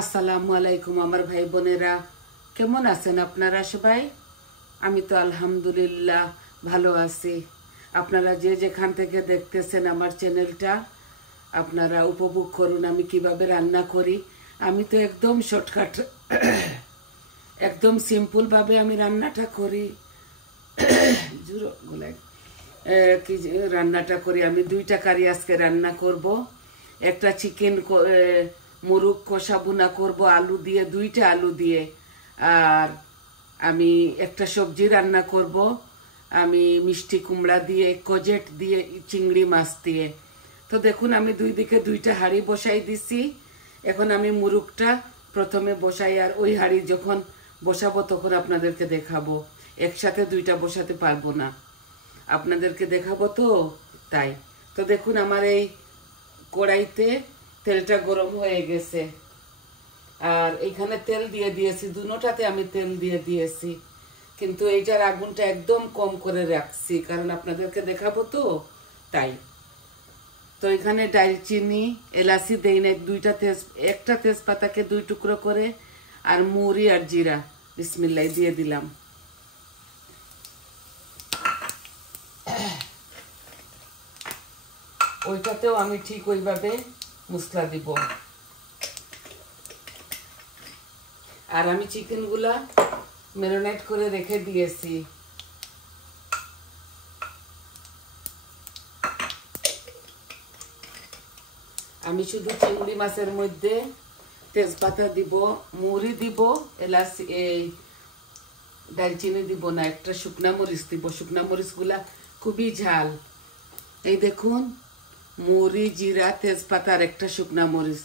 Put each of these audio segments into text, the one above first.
আসসালামু আলাইকুম আমার ভাই বোনেরা, কেমন আছেন আপনারা সবাই? আমি তো আলহামদুলিল্লাহ ভালো আছি। আপনারা যে যেখান থেকে দেখতেছেন আমার চ্যানেলটা, আপনারা উপভোগ করুন আমি কিভাবে রান্না করি। আমি তো একদম শর্টকাট একদম সিম্পলভাবে আমি রান্নাটা করি। জুরো গলায় কি রান্নাটা করি আমি, দুইটা কারি আজকে রান্না করব। একটা চিকেন মুরগ কষা ভুনা করব আলু দিয়ে, দুইটা আলু দিয়ে। আর আমি একটা সবজি রান্না করব আমি মিষ্টি কুমড়া দিয়ে, কজেট দিয়ে, চিংড়ি মাছ দিয়ে। তো দেখুন আমি দুই দিকে দুইটা হাঁড়ি বসাই দিছি। এখন আমি মুরগটা প্রথমে বসাই, আর ওই হাঁড়ি যখন বসাবো তখন আপনাদেরকে দেখাবো। একসাথে দুইটা বসাতে পারবো না, আপনাদেরকে দেখাবো তো তাই। তো দেখুন আমার এই কড়াইতে তেলটা গরম হয়ে গেছে, আর এইখানে তেল দিয়ে দিয়েছি, দুটোটাতে আমি তেল দিয়ে দিয়েছি, কিন্তু এইটার আগুনটা একদম কম করে রাখছি কারণ আপনাদেরকে দেখাবো তো তাই। তো এখানে দারচিনি এলাচি দেই না, একটা তেজপাতাকে দুই টুকরো করে, আর মুড়ি আর জিরা বিসমিল্লাহ দিয়ে দিলাম। ওইটাতেও আমি ঠিক ওইভাবে মশলা দিব। আর আমি চিকেনগুলা ম্যারিনেট করে রেখে দিয়েছি। আমি শুধু চিংড়ি মাছের মধ্যে তেজপাতা দিব, মুড়ি দিব, এলাচি এই দারচিনি দিব না, একটা শুকনা মরিচ দিব। শুকনা মরিচগুলা খুবই ঝাল। এই দেখুন মুড়ি, জিরা, তেজপাতা আর একটা শুকনা মরিচ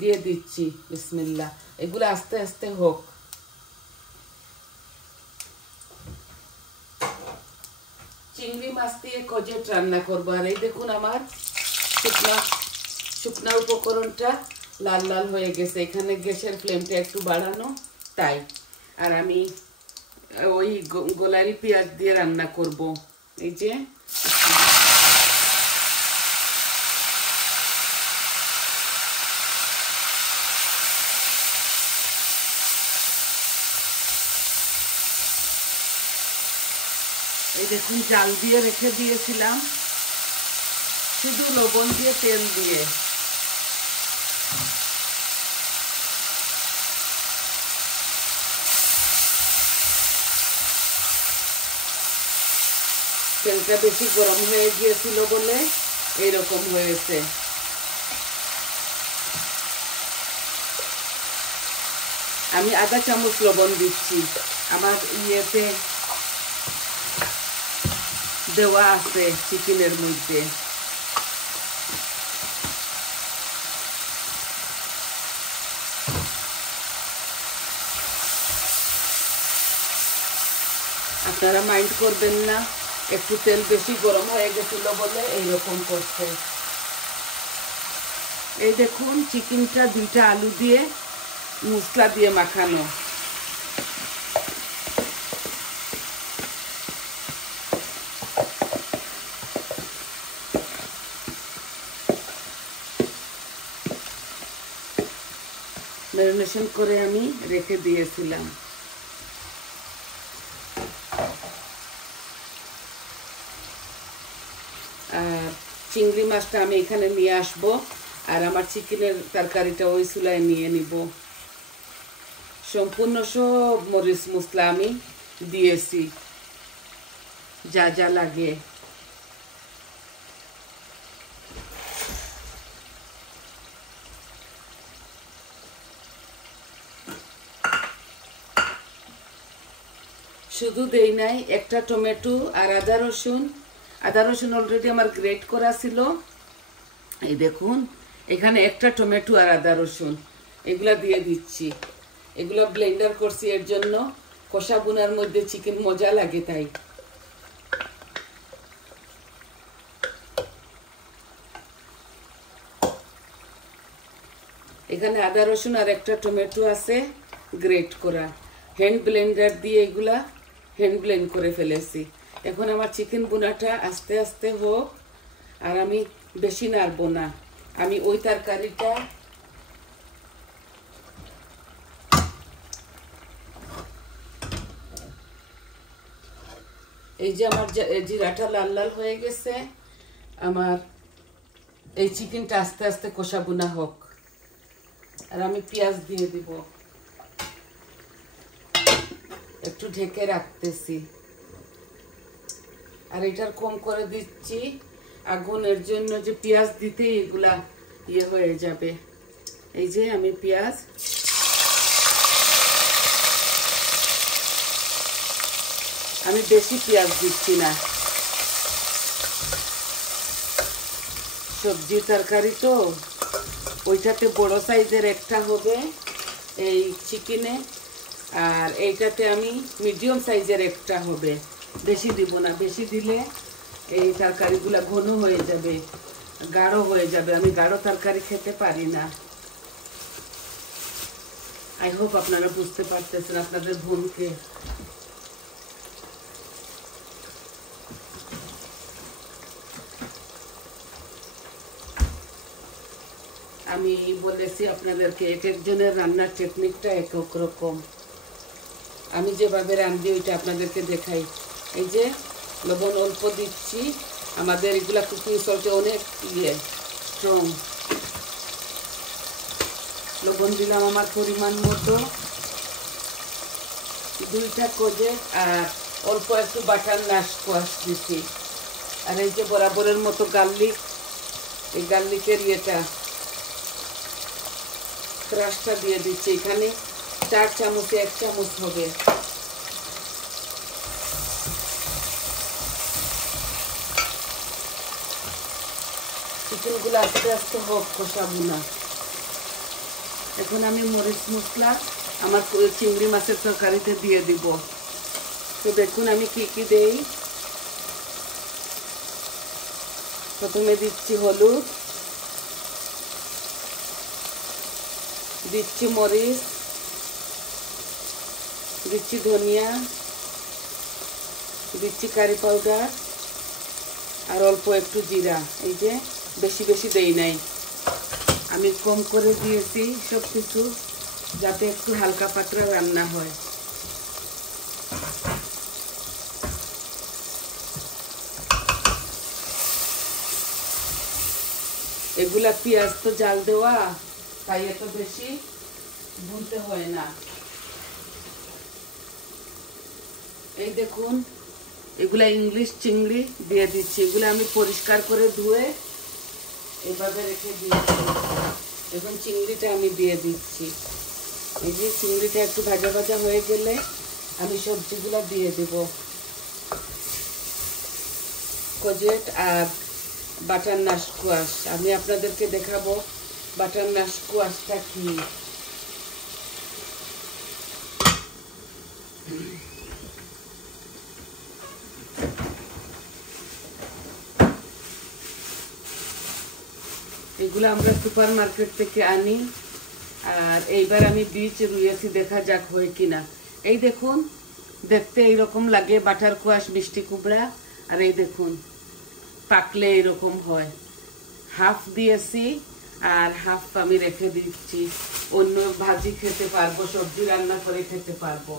দিয়ে দিচ্ছি। বিসমিল্লাহ, এগুলো আস্তে আস্তে হোক। চিংড়ি মাছ দিয়ে কজেট রান্না করবো। আর এই দেখুন আমার শুকনা উপকরণটা লাল লাল হয়ে গেছে। এখানে গ্যাসের ফ্লেমটা একটু বাড়ানো তাই। আর আমি ওই গোলারি পেঁয়াজ দিয়ে রান্না করব। এই যে এই দেখুন জাল দিয়ে রেখে দিয়েছিলাম, শুধু লবণ দিয়ে তেল দিয়ে। তেলটা বেশি গরম হয়ে গিয়েছিল বলে এইরকম হয়েছে। আমি আধা চামচ লবণ দিচ্ছি, আমার ইয়েতে দেওয়া আছে চিকেনের মধ্যে। আপনারা মাইন্ড করবেন না, একটু তেল বেশি গরম হয়ে গেছিল বলে এইরকম করছে। এই দেখুন চিকেনটা দুইটা আলু দিয়ে মশলা দিয়ে মাখানো। ম্যারিনেশন করে আমি রেখে দিয়েছিলাম। আর চিংড়ি মাছটা আমি এখানে নিয়ে আসবো, আর আমার চিকেনের তরকারিটা ওই চুলায় নিয়ে নিব। সম্পূর্ণ সব মরিচ মশলা আমি দিয়েছি যা যা লাগে। শুধু দেই নাই একটা টমেটো আর আদা রসুন। আদা রসুন অলরেডি আমার গ্রেট করা ছিল। এই দেখুন এখানে একটা টমেটো আর আদা রসুন এগুলা দিয়ে দিচ্ছি। এগুলা ব্লেন্ডার করছি এর জন্য কষা বুনার মধ্যে চিকেন মজা লাগে তাই। এখানে আদা রসুন আর একটা টমেটো আছে গ্রেট করা, হ্যান্ড ব্লেন্ডার দিয়ে এগুলা হ্যান্ড ব্লেন্ড করে ফেলেছি। এখন আমার চিকেন বুনাটা আস্তে আস্তে হোক, আর আমি বেশি নাড়বো না। আমি ওই তরকারিটা এই যে আমার জিরাটা লাল লাল হয়ে গেছে। আমার এই চিকেনটা আস্তে আস্তে কষা বুনা হোক। আর আমি পেঁয়াজ দিয়ে দিব, একটু ঢেকে রাখতেছি। আর এটার কম করে দিচ্ছি আগুনের জন্য, যে পেঁয়াজ দিতে এগুলা ইয়ে হয়ে যাবে। এই যে আমি পেঁয়াজ, আমি বেশি পেঁয়াজ দিচ্ছি না, সবজি তরকারি তো, ওইটাতে বড় সাইজের একটা হবে এই চিকেনে, আর এইটাতে আমি মিডিয়াম সাইজের একটা হবে। বেশি দিব না, বেশি দিলে এই তরকারিগুলো ঘন হয়ে যাবে, গাঢ় হয়ে যাবে। আমি গাঢ় তরকারি খেতে পারি না। আই হোপ আপনারা বুঝতে পারতেছেন আপনাদের বোনকে। আমি বলেছি আপনাদেরকে এক একজনের রান্নার টেকনিকটা এক এক রকম। আমি যেভাবে রান্ধি ওইটা আপনাদেরকে দেখাই। এই যে লবণ অল্প দিচ্ছি, আমাদের এগুলা কুকিং সল্টে অনেক স্ট্রং। লবণ দিলাম আমার পরিমাণ মতো, 2টা কোজেট, আর অল্প একটু বাটার নাশকোয়াশ দিচ্ছি। আর এই যে বরাবরের মতো গার্লিক, এই গার্লিকের ক্রাশটা দিয়ে দিচ্ছি। এখানে 4 চামচে 1 চামচ হবে। চিকেনগুলো আস্তে আস্তে হোক কষাবো না। এখন আমি মরিচ মশলা আমার চিংড়ি মাছের তরকারিতে দিয়ে দিব। তো দেখুন আমি কি কি দেই। প্রথমে দিচ্ছি হলুদ, দিচ্ছি মরিচ, দিচ্ছি ধনিয়া, দিচ্ছি কারি পাউডার, আর অল্প একটু জিরা। এই যে বেশি বেশি দেই নাই, আমি কম করে দিয়েছি সব কিছু, যাতে একটু হালকা পাতলা রান্না হয়। এগুলা পেঁয়াজ তো জাল দেওয়া, তাই এত বেশি ভুনতে হয় না। এই দেখুন এগুলা ইংলিশ চিংড়ি দিয়ে দিচ্ছি। এগুলো আমি পরিষ্কার করে ধুয়ে এভাবে রেখে দিয়েছি। এখন চিংড়িটা আমি দিয়ে দিচ্ছি। এই যে চিংড়িটা একটু ভাজা ভাজা হয়ে গেলে আমি সবজিগুলো দিয়ে দেব। কোজেট আর বাটার নাশকোয়াশ, আমি আপনাদেরকে দেখাবো বাটার নাশকোয়াশটা কি। এগুলো আমরা সুপার মার্কেট থেকে আনি, আর এইবার আমি বীজ রুইয়েছি, দেখা যাক হয় কিনা। এই দেখুন দেখতে এইরকম লাগে বাটার কোয়াশ, মিষ্টি কুমড়া। আর এই দেখুন পাকলে এইরকম হয়। হাফ দিয়েছি আর হাফ আমি রেখে দিচ্ছি, অন্য ভাজি খেতে পারবো, সবজি রান্না করে খেতে পারবো।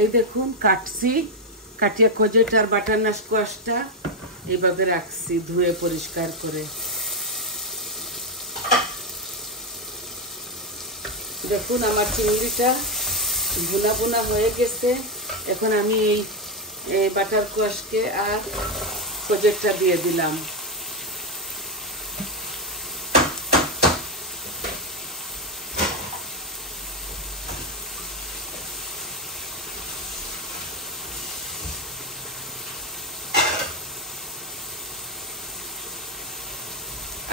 এই দেখুন কাটছি, কাটিয়া কোজেট আর বাটার নাশকোয়াশটা এইভাবে রাখছি ধুয়ে পরিষ্কার করে। দেখুন আমার চিংড়িটা ভুনা ভুনা হয়ে গেছে। এখন আমি এই বাটার কোয়াশকে আর কোজেটটা দিয়ে দিলাম।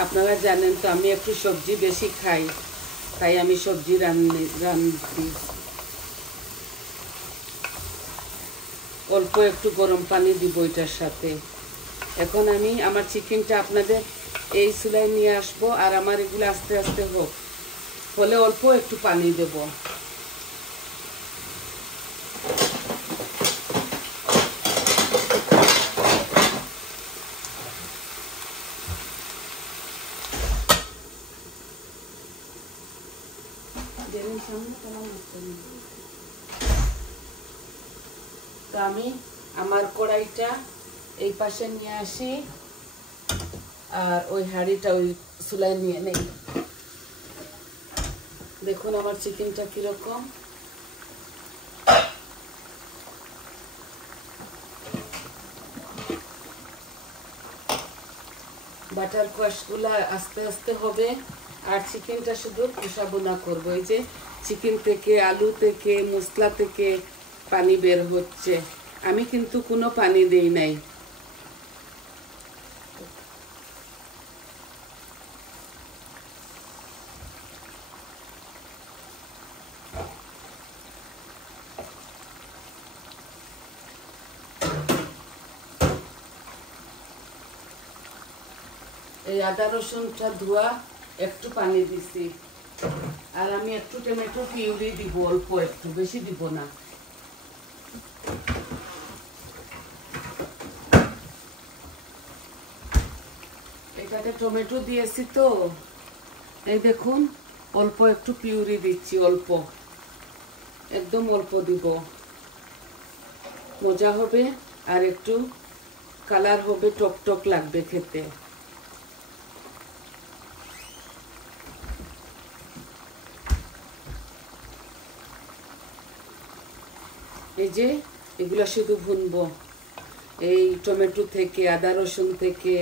আপনারা জানেন তো আমি একটু সবজি বেশি খাই, তাই আমি সবজি রান্ধি। অল্প একটু গরম পানি দিব এটার সাথে। এখন আমি আমার চিকেনটা আপনাদের এই চুলায় নিয়ে আসবো, আর আমার এগুলো আস্তে আস্তে হোক, হলে অল্প একটু পানি দেব। তো আমি আমার কড়াইটা এই পাশে নিয়ে আসি আর ওই হাঁড়িটা ওই চুলায় নিয়ে নেই। দেখুন আমার চিকেনটা কিরকম। বাটার কোয়াশগুলা আস্তে আস্তে হবে আর চিকেনটা শুধু কষাবোনা করবো। এই যে চিকেন থেকে, আলু থেকে, মশলা থেকে পানি বের হচ্ছে, আমি কিন্তু কোনো পানি দেই নাই। এই আদা রসুনটা ধোয়া একটু পানি দিছি আর আমি একটু টমেটো পিউরি দিব, অল্প একটু, বেশি দিব না। এটাতে টমেটো দিয়েছি তো, এই দেখুন অল্প একটু পিউরি দিচ্ছি, অল্প, একদম অল্প দিব, মজা হবে আর একটু কালার হবে, টক টক লাগবে খেতে। এই যে এগুলো শুধু ভুনবো, এই টমেটো থেকে, আদা রসুন থেকে,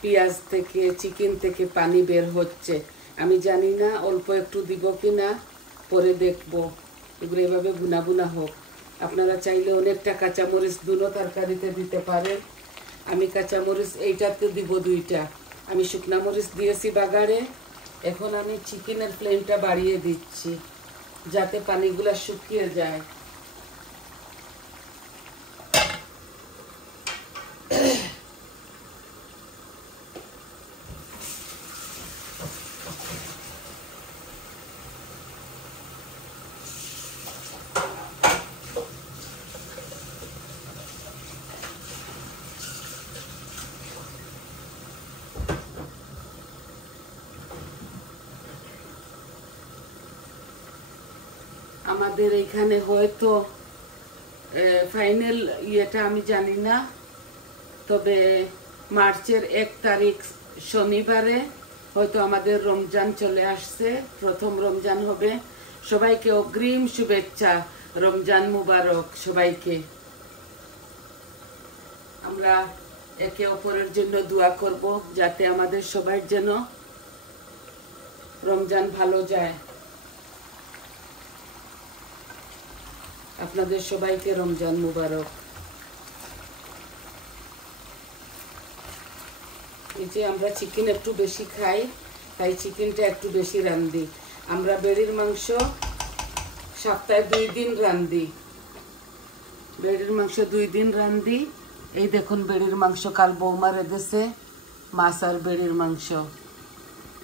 পেঁয়াজ থেকে, চিকেন থেকে পানি বের হচ্ছে। আমি জানি না অল্প একটু দিব কি না, পরে দেখবো। এগুলো এভাবে বুনা বুনা হোক। আপনারা চাইলে অনেকটা কাঁচামরিচ দুটো তরকারিতে দিতে পারেন। আমি কাঁচামরিচ এইটাতে দিব 2টা। আমি শুকনা মরিচ দিয়েছি বাগারে। এখন আমি চিকেনের ফ্লেমটা বাড়িয়ে দিচ্ছি যাতে পানিগুলা শুকিয়ে যায়। আমাদের এখানে হয়তো ফাইনাল ইয়েটা আমি জানি না, তবে মার্চের 1 তারিখ শনিবারে হয়তো আমাদের রমজান চলে আসছে, প্রথম রমজান হবে। সবাইকে অগ্রিম শুভেচ্ছা, রমজান মুবারক সবাইকে। আমরা একে অপরের জন্য দোয়া করব যাতে আমাদের সবার যেন রমজান ভালো যায়। আপনাদের সবাইকে রমজান মুবারক। এই যে আমরা চিকেন একটু বেশি খাই, তাই চিকেনটা একটু বেশি রান্ধি। আমরা বেড়ির মাংস সপ্তাহে 2 দিন রান্ধি, বেড়ির মাংস 2 দিন রান্ধি। এই দেখুন বেড়ির মাংস কাল বৌমা রেঁধেছে, মাছ আর বেড়ির মাংস।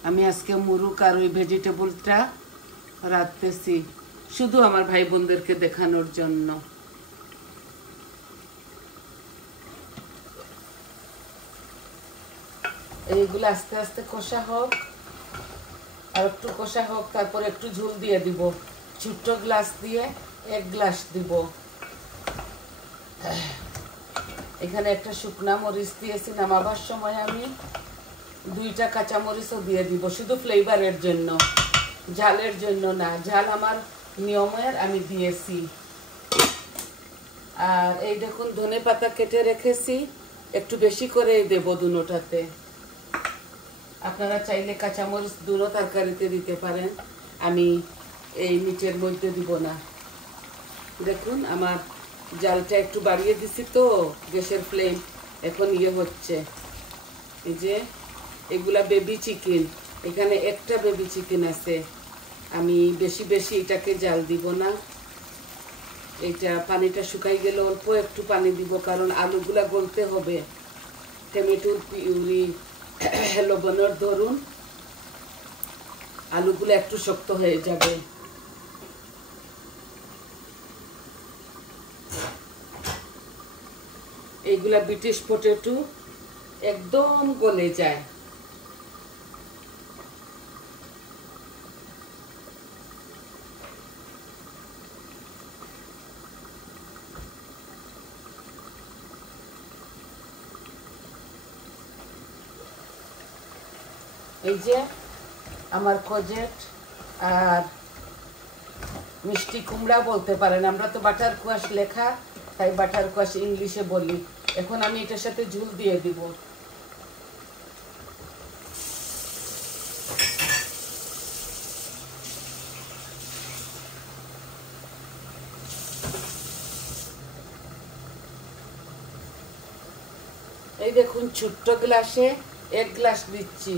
আমি আজকে মুরুক আর ওই ভেজিটেবলটা রাঁধতেছি শুধু আমার ভাই বোনদেরকে দেখানোর জন্য। এইগুলো আস্তে আস্তে কষা হোক, আর একটু কষা হোক, তারপর একটু ঝোল দিয়ে দিব। ছোট্ট গ্লাস দিয়ে 1 গ্লাস দিব। এখানে একটা শুকনা মরিচ দিয়েছি নামাবার সময়, আমি 2টা কাঁচা মরিচও দিয়ে দিব, শুধু ফ্লেভারের জন্য, ঝালের জন্য না। ঝাল আমার নিয়মের আমি দিয়েছি। আর এই দেখুন ধনে পাতা কেটে রেখেছি, একটু বেশি করে দেব দুটোটাতে। আপনারা চাইলে কাঁচামরিচ দুটো তরকারিতে দিতে পারেন, আমি এই নিচের মধ্যে দিব না। দেখুন আমার জালটা একটু বাড়িয়ে দিছি তো, গ্যাসের ফ্লেম এখন হচ্ছে। এই যে এগুলা বেবি চিকেন, এখানে একটা বেবি চিকেন আছে। আমি বেশি বেশি এটাকে জাল দিব না। এটা পানিটা শুকাই গেলে অল্প একটু পানি দিব, কারণ আলুগুলা গলতে হবে। টমেটোর পিউরি লবণের ধরুন আলুগুলো একটু শক্ত হয়ে যাবে। এইগুলা ব্রিটিশ পটেটো একদম গলে যায়। এই যে আমার কোজেট আর মিষ্টি কুমড়া বলতে পারেন, আমরা তো বাটার কোয়াশ লেখা, তাই বাটার কোয়াশ ইংলিশে বলি। এখন আমি এটার সাথে ঝুল দিয়ে দিব। এই দেখুন ছোট্ট গ্লাসে 1 গ্লাস দিচ্ছি,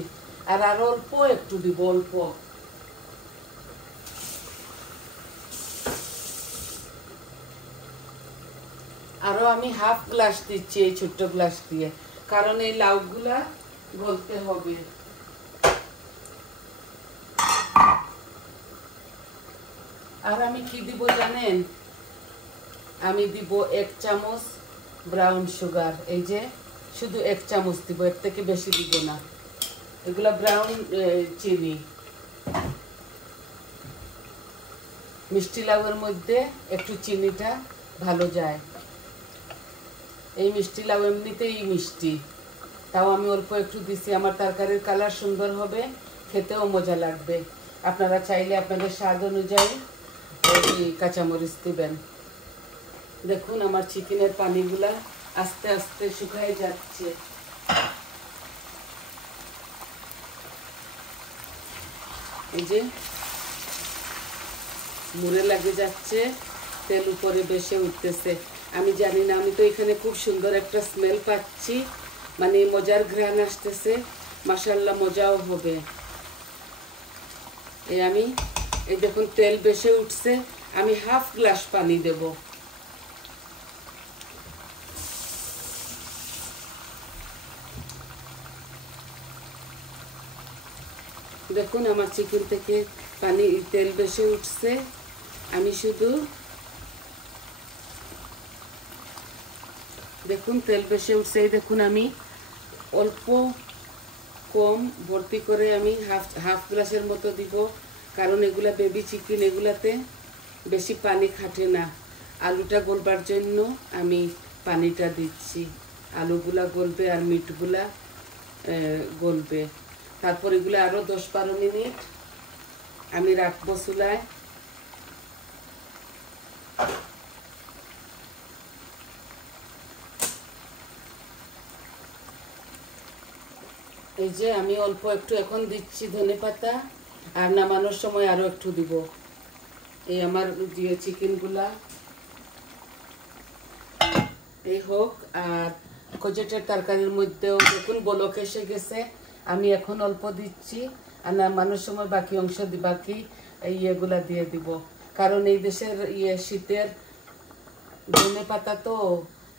আর আরো অল্প একটু দিব, অল্প। আরো আমি হাফ গ্লাস দিচ্ছি এই ছোট্ট গ্লাস দিয়ে, কারণ এই লাউগুলা গলতে হবে। আর আমি কি দিব জানেন? আমি দিব 1 চামচ ব্রাউন সুগার। এই যে শুধু 1 চামচ দিব, এর থেকে বেশি দিব না। এগুলা ব্রাউন চিনি। মিষ্টি লাউয়ের মধ্যে একটু চিনিটা ভালো যায়। এই মিষ্টি লাউ এমনিতেই মিষ্টি, তাও আমি অল্প একটু দিছি। আমার তরকারির কালার সুন্দর হবে, খেতেও মজা লাগবে। আপনারা চাইলে আপনাদের স্বাদ অনুযায়ী কাঁচামরিচ দিবেন। দেখুন আমার চিকেনের পানিগুলা আস্তে আস্তে শুকায় যাচ্ছে। এই যে মুড়ে লাগে যাচ্ছে, তেল উপরে বেশি উঠতেছে। আমি জানি না, আমি তো এখানে খুব সুন্দর একটা স্মেল পাচ্ছি, মানে মজার ঘ্রাণ আসতেছে। মাশাআল্লাহ, মজাও হবে। এই দেখুন তেল বেশি উঠছে, আমি হাফ গ্লাস পানি দেব। দেখুন আমার চিকেন থেকে তেল বেশি উঠছে। আমি শুধু দেখুন তেল বেশি উঠছে। এই দেখুন আমি অল্প কম ভর্তি করে আমি হাফ গ্লাসের মতো দিব, কারণ এগুলা বেবি চিকেন, এগুলাতে বেশি পানি খাটে না। আলুটা গলবার জন্য আমি পানিটা দিচ্ছি। আলুগুলা গলবে আর মিটগুলা গলবে। তারপর এগুলো আরো 10-12 মিনিট আমি রাখবো চুলায়। এই যে আমি অল্প একটু এখন দিচ্ছি ধনেপাতা, আর নামানোর সময় আরো একটু দিব। এই আমার চিকেনগুলা এই হোক। আর কোজেটের তরকারির মধ্যেও দেখুন বলক এসে গেছে, আমি এখন অল্প দিচ্ছি, আর নামানোর সময় বাকি অংশ বাকি ইয়েগুলা দিয়ে দিব। কারণ এই দেশের শীতের ধনেপাতা তো,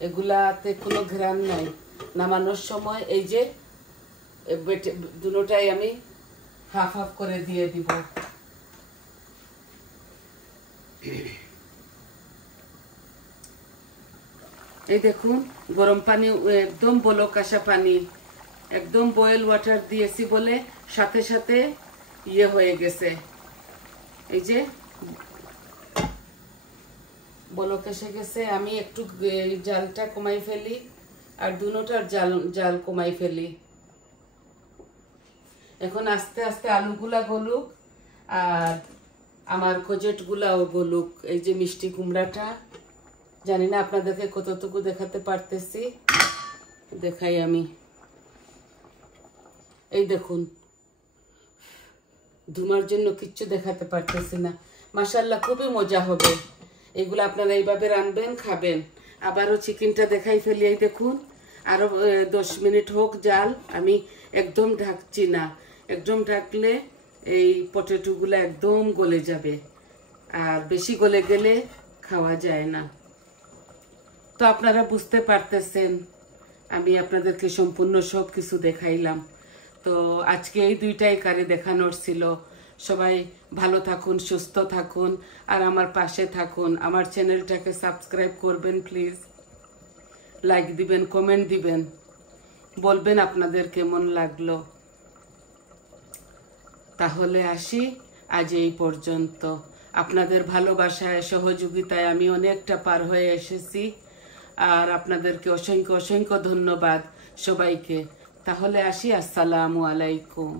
এগুলাতে কোনো ঘ্রাণ নাই। নামানোর সময় এই যে দুটোটাই আমি হাফ হাফ করে দিয়ে দিব। এই দেখুন গরম পানি, একদম বলক আসা পানি, একদম বয়েল ওয়াটার দিয়েছি বলে সাথে সাথে হয়ে গেছে। এই যে বলক এসে গেছে। আমি একটু জালটা কমাই ফেলি, আর দুটোটার জাল কমাই ফেলি। এখন আস্তে আস্তে আলুগুলা গলুক, আর আমার কোজেটগুলাও গলুক। এই যে মিষ্টি কুমড়াটা, জানি না আপনাদেরকে কতটুকু দেখাতে পারতেছি, দেখাই আমি। এই দেখুন ধুমার জন্য কিচ্ছু দেখাতে পারতেছি না। মাশাআল্লাহ, খুবই মজা হবে। এগুলো আপনারা এইভাবে রান্নবেন, খাবেন। আবারও চিকেনটা দেখাই ফেলি। এই দেখুন আরো 10 মিনিট হোক জাল, আমি একদম ঢাকছি না। একদম ঢাকলে এই পটেটোগুলো একদম গলে যাবে, আর বেশি গলে গেলে খাওয়া যায় না। তো আপনারা বুঝতে পারতেছেন, আমি আপনাদেরকে সম্পূর্ণ সব কিছু দেখাইলাম। তো আজকে এই দুইটাই কারি দেখানোর ছিল। সবাই ভালো থাকুন, সুস্থ থাকুন, আর আমার পাশে থাকুন। আমার চ্যানেলটাকে সাবস্ক্রাইব করবেন প্লিজ, লাইক দিবেন, কমেন্ট দিবেন, বলবেন আপনাদের কেমন লাগলো। তাহলে আসি, আজ এই পর্যন্ত। আপনাদের ভালোবাসায়, সহযোগিতায় আমি অনেকটা পার হয়ে এসেছি, আর আপনাদেরকে অসংখ্য অসংখ্য ধন্যবাদ সবাইকে। তাহলে আসি, আসসালামু আলাইকুম।